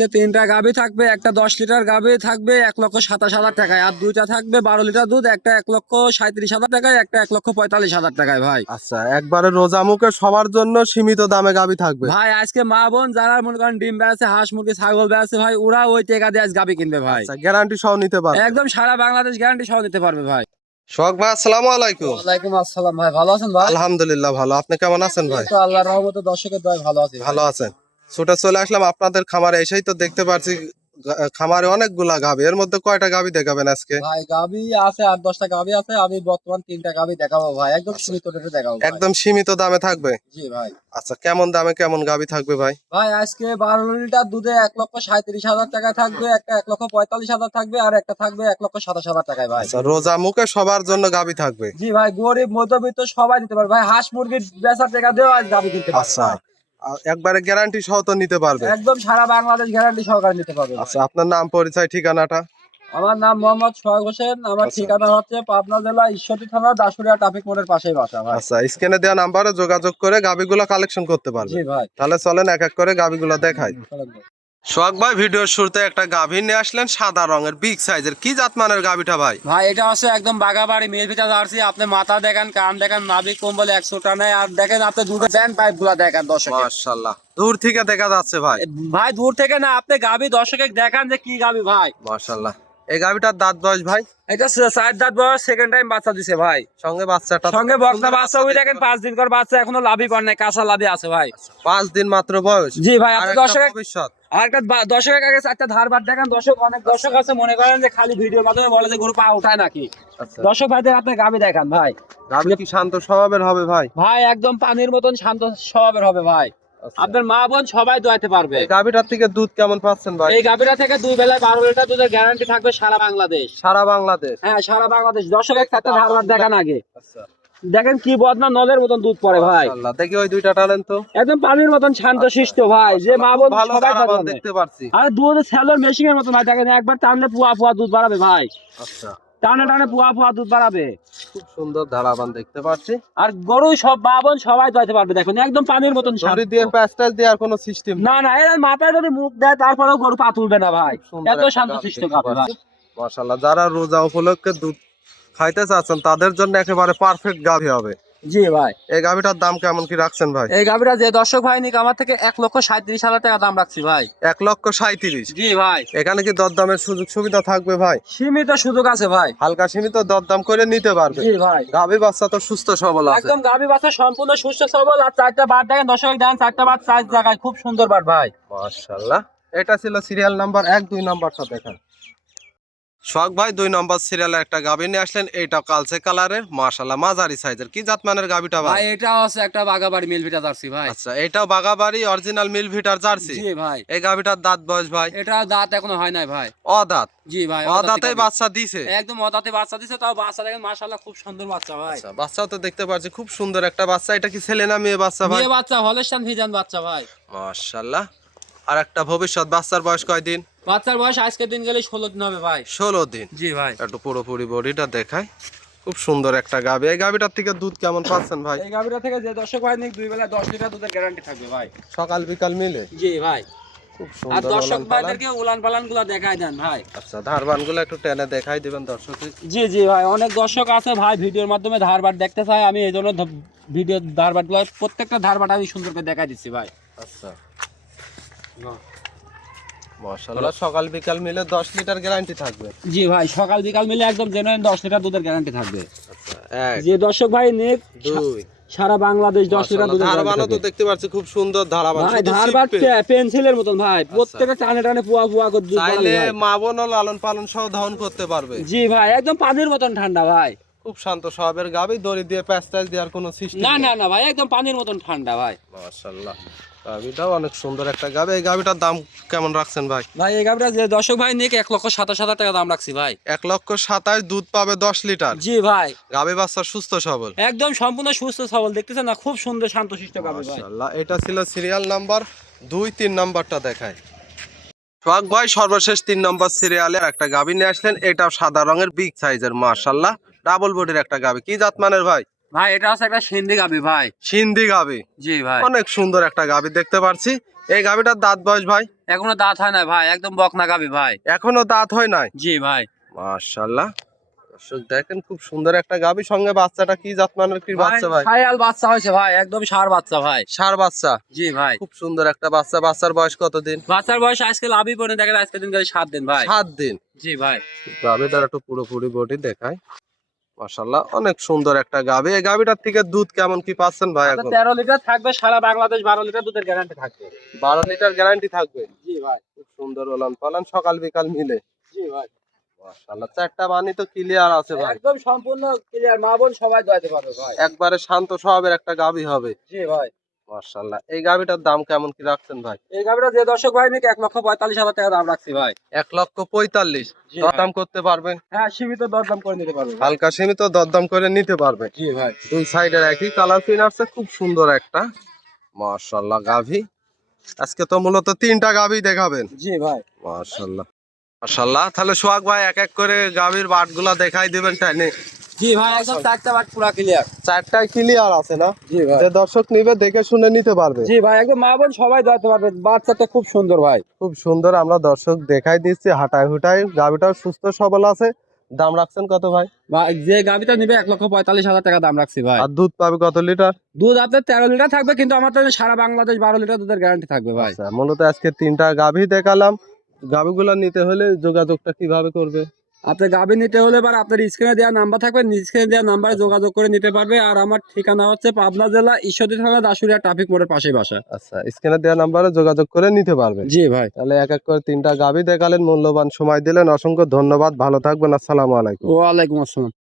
আজকে তিনটা গাভী থাকবে, একটা 10 লিটার গাভী থাকবে 1,27,000 টাকায়, আর দুইটা থাকবে 12 লিটার দুধ, একটা 1,37,000 টাকায়, একটা 1,45,000 টাকায় ভাই। আচ্ছা, একবারে রোজা মুখে সবার জন্য সীমিত দামে গাভী থাকবে ভাই আজকে মা বোন যারা মনে করেন ডিম বেড়াচ্ছে, হাঁস মুরগি ছাগল বেড়াচ্ছে ভাই, ওরা ওই টাকা দিয়ে আজ গাভী কিনবে ভাই। আচ্ছা, গ্যারান্টি সহ নিতে পারবে একদম সারা বাংলাদেশ গ্যারান্টি সহ দিতে পারবে ভাই। সোহাগ ভাই, আসসালামু আলাইকুম। ওয়ালাইকুম আসসালাম ভাই, ভালো আছেন ভাই? আলহামদুলিল্লাহ ভালো, আপনি কেমন আছেন ভাই? তো আল্লাহর রহমতে দর্শকের দয় ভালো আছি। ভালো আছেন? ছুটে চলে আসলাম আপনাদের খামারে, এসেই তো দেখতে পাচ্ছি খামারে অনেকগুলা গাভী। এর মধ্যে কয়টা গাভী দেখাবেন আজকে? ভাই গাভী আছে 8-10টা গাভী আছে, আমি বর্তমান 3টা গাভী দেখাবো ভাই, একদম সীমিত রেটে দেখাবো ভাই। একদম সীমিত দামে থাকবে? জি ভাই। আচ্ছা, কেমন দামে কেমন গাভী থাকবে ভাই? ভাই আজকে 12 লিটার দুধে 1,37,000 টাকায় থাকবে, একটা 1,45,000 থাকবে, আর একটা থাকবে 1,27,000 টাকায় ভাই। আচ্ছা, রোজা মুখে সবার জন্য গাভী থাকবে? জি ভাই, গরিব মধ্যবিত্ত সবাই দিতে পারবে ভাই, হাঁস মুরগির বেচার টাকা দিয়েও আজ গাভী কিনতে পারবে আচ্ছা, ভাই। একবারে গ্যারান্টি সহ তো নিতে পারবে? একদম সারা বাংলাদেশ গ্যারান্টি সহকারে নিতে পারবে ভাই। আচ্ছা, আপনার নাম পরিচয় ঠিকানাটা? আমার নাম মোহাম্মদ সোহাগ হোসেন, আমার আচ্ছা। ঠিকানা হচ্ছে পাবনা জেলা ঈশ্বরদী থানা দাসুরিয়া ট্রাফিক মোড়ের পাশেই বাসা ভাই। আচ্ছা, স্ক্রিনে দেওয়া নাম্বারে যোগাযোগ করে গাভীগুলো কালেকশন করতে পারবে। জি ভাই। তাহলে চলেন এক এক করে গাভীগুলো দেখাই। চলেন ভাই। সোহাগ ভাই, ভিডিওর শুরুতে একটা গাভী নিয়ে আসলেন সাদা রঙের, বিগ সাইজের, কি জাত মানের গাভীটা ভাই? ভাই এটা হচ্ছে একদম বাগাবাড়ি মেলভিটা জার্সি, আপনি মাথা দেখেন, কান দেখেন, নাভি কম্বল 100টা নেই, আর দেখেন আপনি দুটো জ্যান পাইপ গুলা দেখেন দর্শক। মাশাআল্লাহ, দূর থেকে দেখা যাচ্ছে ভাই। ভাই দূর থেকে না, আপনি গাভী দর্শকে দেখান যে কি গাভী ভাই। মাশাআল্লাহ, এই গাভীটার দাঁত বয়স ভাই? এটা 4 দাঁত বয়স, সেকেন্ড টাইম বাচ্চা দিছে ভাই। সঙ্গে বাচ্চাটা? সঙ্গে বকনা বাচ্চা, ওই দেখেন 5 দিন কর বাচ্চা, এখনো লাভই করে নাই, কাঁচা লাভই আছে ভাই। 5 দিন মাত্র বয়স? জি ভাই, আর আপনি একটা দর্শক ভবিষ্যৎ? আর একটা দর্শকের আগে একটা ধারবার দেখেন দর্শক, অনেক দর্শক আছে মনে করেন যে খালি ভিডিওর মাধ্যমে বলে যে গরু পা উঠায় নাকি। আচ্ছা, দর্শক ভাইদের আপনি গাভী দেখান ভাই। গাভী কি শান্ত স্বভাবের হবে ভাই? ভাই একদম পানির মতন শান্ত স্বভাবের হবে ভাই, আচ্ছা। আপনার মা বোন সবাই দোয়াইতে পারবে। এই গাভীটার থেকে দুধ কেমন পাচ্ছেন ভাই? এই গাভীরা থেকে 2 বেলায় 12 লিটার দুধের গ্যারান্টি থাকবে সারা বাংলাদেশ। সারা বাংলাদেশ? হ্যাঁ সারা বাংলাদেশ। দর্শক একটা ধারবার দেখান আগে, আচ্ছা, দেখেন কি বদনা নলের মতন দুধ পড়ে ভাই, মাশাআল্লাহ, দেখি ওই দুইটা টানেন তো। একদম পানির মতন শান্ত শিষ্ট ভাই, যে মা বোন ভালো সবাই ধারাবান খাবে। দেখতে পাচ্ছি। আর দুধ সেলর মেশিনের মতন ভাই, দেখেন একবার টানলে পুয়া পুয়া দুধ বাড়াবে ভাই, আচ্ছা, টানে টানে পুয়া পুয়া দুধ বাড়াবে। খুব সুন্দর ধারাবান দেখতে পাচ্ছি। আর গরু সব মা বোন সবাই দোয়াইতে পারবে, দেখুন একদম পানির মতন শান্ত। দড়ি দিয়ে প্যাস্টাস দেওয়ার কোনো সিস্টেম? না না, এর মাথায় যদি মুখ দেয় তারপরেও গরু পা তুলবে না ভাই, সুন্দর এত একটা শান্ত গাভী শিষ্ট দেখতে গাভী ভাই। পাচ্ছি। মাশাআল্লাহ, যারা রোজা উপলক্ষে দুধ খাইতে চাচ্ছেন তাদের জন্য একেবারে পারফেক্ট গাভী হবে। জি ভাই। এই গাভীটার দাম কেমন কি রাখছেন ভাই? এই গাভীরা যে দর্শক ভাই নিক আমার থেকে 1,37,000 টাকা দাম রাখছি ভাই। 1,37,000? জি ভাই। এখানে কি দরদামের সুযোগ সুবিধা থাকবে ভাই? সীমিত সুযোগ আছে ভাই। হালকা সীমিত দরদাম করে নিতে পারবে? জি ভাই। গাভী বাচ্চা তো সুস্থ সবল আছে? একদম গাভী বাচ্চা সম্পূর্ণ সুস্থ সবল, আর 4টা বাট দেখেন দর্শক, দেখেন 4টা বাট 4 জায়গায়, খুব সুন্দর বাট ভাই। মাশাআল্লাহ, এটা ছিল সিরিয়াল নাম্বার 1, 2 নাম্বারটা দেখেন। সোহাগ ভাই 2 নম্বর সিরিয়ালে একটা গাভী নিয়ে আসলেন, এইটা কালচে কালারের, মাশাআল্লাহ মাঝারি সাইজের, কি জাত মানের গাভীটা ভাই? ভাই এটা আছে একটা বাগাবাড়ি মিলভিটা জার্সি ভাই। আচ্ছা, এটাও বাগাবাড়ি অরিজিনাল মিল ভিটার জার্সি? জি ভাই। এই গাভীটার দাঁত বয়স ভাই? এটা দাঁত এখনো হয় নাই ভাই। অদাঁত? জি ভাই। অদাঁতেই বাচ্চা দিছে? একদম অদাঁতে বাচ্চা দিছে, তাও বাচ্চা দেখেন মাশাআল্লাহ খুব সুন্দর বাচ্চা ভাই। আচ্ছা, বাচ্চাও তো দেখতে পাচ্ছি খুব সুন্দর একটা বাচ্চা। এটা কি ছেলে না মেয়ে বাচ্চা ভাই? মেয়ে বাচ্চা, হলস্টাইন ফ্রিজিয়ান বাচ্চা ভাই। মাশাআল্লাহ, আর একটা ভবিষ্যৎ, বাচ্চার বয়স কয়দিন? বাচ্চার বয়স আজকের দিন গেলে 16 দিন হবে ভাই। 16 দিন? জি ভাই। একটু পুরোপুরি বডিটা দেখাই, খুব সুন্দর একটা গাভী। এই গাভীটার থেকে দুধ কেমন পাচ্ছেন ভাই? এই গাভীটা থেকে যে দর্শক ভাই নিক 2 বেলায় 10 লিটার দুধের গ্যারান্টি থাকবে ভাই, সকাল বিকাল মিলে? জি ভাই। খুব আর সুন্দর দর্শক ওলান পালান। ভাইদেরকে উলান পালান গুলা দেখাই দেন ভাই। আচ্ছা, ধারবান গুলো একটু টেনে দেখাই দিবেন দর্শক। জি জি ভাই, অনেক দর্শক আছে ভাই ভিডিওর মাধ্যমে ধারবাট দেখতে চাই, আমি এই জন্য ভিডিও ধারবাট গুলো প্রত্যেকটা ধারবাট আমি সুন্দর করে দেখাই দিচ্ছি ভাই। আচ্ছা, মাশাআল্লাহ, সকাল বিকাল মিলে 10 লিটার গ্যারান্টি থাকবে? জি ভাই, সকাল বিকাল মিলে একদম জেনুইন 10 লিটার দুধের গ্যারান্টি থাকবে। আচ্ছা, 1, যে দর্শক ভাই নিক 2, সারা বাংলাদেশ 10 লিটার দুধের ধারবানও গ্যারান্টি তো থাকবে দেখতে পাচ্ছি খুব সুন্দর ধারবান, ভাই। শুধু ধারবাট সিপে। পেন্সিলের মতন ভাই, প্রত্যেকটা টানে টানে পুয়া পুয়া করে দুধ চাইলে বাড়াবে ভাই। মা বোনও লালন পালন সহ দহন করতে পারবে? জি ভাই, একদম পানির মতন ঠান্ডা ভাই। খুব শান্ত স্বভাবের গাভী, দড়ি দিয়ে প্যাস্টাস দেওয়ার কোনো সিস্টেম না না না ভাই, একদম পানির মতন ঠান্ডা ভাই। মাশাআল্লাহ, গাভীটাও অনেক সুন্দর একটা গাভী। এই গাভীটার দাম কেমন রাখছেন ভাই? ভাই এই গাভীটা যে দর্শক ভাই নিক 1,27,000 টাকা দাম রাখছি ভাই। 1,27,000, দুধ পাবে 10 লিটার? জি ভাই। গাভী বাচ্চা সুস্থ সবল? একদম সম্পূর্ণ সুস্থ সবল, দেখতেছেন না খুব সুন্দর শান্তশিষ্ট গাভী ভাই। মাশাআল্লাহ, এটা ছিল সিরিয়াল নাম্বার 2, 3 নাম্বারটা দেখাই। সোহাগ ভাই সর্বশেষ 3 নম্বর সিরিয়ালের একটা গাভী নিয়ে আসলেন, এটাও সাদা রঙের, বিগ সাইজের, মাশাআল্লাহ ডাবল বডির একটা গাভী, কি জাত মানের ভাই? ভাই এটা হচ্ছে একটা সিন্ধি গাবি ভাই। সিন্ধি গাবি, জি ভাই। অনেক সুন্দর একটা গাবি দেখতে পাচ্ছি। এই গাবিটার দাঁত বয়স ভাই? এখনো দাঁত হয় না ভাই, একদম বকনা গাবি ভাই। এখনো দাঁত হয় নাই? জি ভাই। মাশাআল্লাহ, দর্শক দেখেন খুব সুন্দর একটা গাবি, সঙ্গে বাচ্চাটা কি জাতমানের কি বাচ্চা ভাই? শায়াল বাচ্চা হয়েছে ভাই, একদম ষাঁড় বাচ্চা ভাই। ষাঁড় বাচ্চা? জি ভাই। খুব সুন্দর একটা বাচ্চা। বাচ্চার বয়স কতদিন? বাচ্চার বয়স আজকে লাভই পড়ে দেখেন, আজকে দিন করে 7 দিন ভাই। 7 দিন। জি ভাই। গাবিটার একটু পুরোপুরি বডি দেখায়। মাশাআল্লাহ, অনেক সুন্দর একটা গাবি। এই গাবিটার থেকে দুধ কেমন কি পাচ্ছেন ভাই এখন? 13 লিটার থাকবে, সারা বাংলাদেশ 12 লিটার দুধের গ্যারান্টি থাকবে। 12 লিটার গ্যারান্টি থাকবে? জি ভাই। খুব সুন্দর ওলান পালান, সকাল বিকাল মিলে। জি ভাই। মাশাআল্লাহ, চারটা বানি তো ক্লিয়ার আছে ভাই, একদম সম্পূর্ণ ক্লিয়ার, মা বোন সবাই দোয়াতে পারবে ভাই। একবারে শান্ত স্বভাবের একটা গাবি হবে। জি ভাই। মাশাআল্লাহ, এই গাবিটার দাম কেমন কি রাখছেন ভাই? এই গাবিটা যে দর্শক ভাই নিক 1,45,000 টাকা দাম রাখছি ভাই। 1,45,000? জি দরদাম করতে পারবে? হ্যাঁ, সীমিত দরদাম করে নিতে পারবে। হালকা সীমিত দরদাম করে নিতে পারবে। জি ভাই। দুই সাইডের একই কালার পিন আছে, খুব সুন্দর একটা মাশাআল্লাহ গাভি। আজকে তো মূলত 3টা গাভি দেখাবেন? জি ভাই। মাশাআল্লাহ মাশাআল্লাহ। তাহলে সোহাগ ভাই এক এক করে গাভীর বাটগুলা দেখাই দিবেন টাইনে? জি ভাই, একদম চারটা বাট পুরা ক্লিয়ার। চারটায় ক্লিয়ার আছে না? জি ভাই। যে দর্শক নিবে দেখে শুনে নিতে পারবে? জি ভাই, একদম মা বোন সবাই দোয়াতে পারবে। বাচ্চাটা খুব সুন্দর ভাই। খুব সুন্দর, আমরা দর্শক দেখাই দিচ্ছি হাঁটায় হুটায়। গাভীটাও সুস্থ সবল আছে। দাম রাখছেন কত ভাই? যে গাবিটা নিবে 1,45,000 টাকা দাম রাখছি ভাই। আর দুধ পাবে কত লিটার? দুধ আপনার 13 লিটার থাকবে, কিন্তু আমার তো সারা বাংলাদেশ 12 লিটার দুধের গ্যারান্টি থাকবে ভাই। আচ্ছা, মূলত আজকে 3টা গাভী দেখালাম। গাভীগুলো নিতে হলে যোগাযোগটা কিভাবে করবে? আপনার গাবি নিতে হলে এবার আপনার স্ক্রিনে দেওয়া নাম্বার থাকবে, স্ক্রিনে দেওয়া নাম্বারে যোগাযোগ করে নিতে পারবে। আর আমার ঠিকানা হচ্ছে পাবনা জেলা ঈশ্বরদী থানা দাসুরিয়া ট্রাফিক মোড়ের পাশে বাসা। আচ্ছা, স্ক্রিনে দেওয়া নাম্বারে যোগাযোগ করে নিতে পারবে। জি ভাই। তাহলে এক এক করে 3টা গাভী দেখালেন, মূল্যবান সময় দিলেন, অসংখ্য ধন্যবাদ। ভালো থাকবেন, আসসালামু আলাইকুম। ওয়ালাইকুম আসসালাম।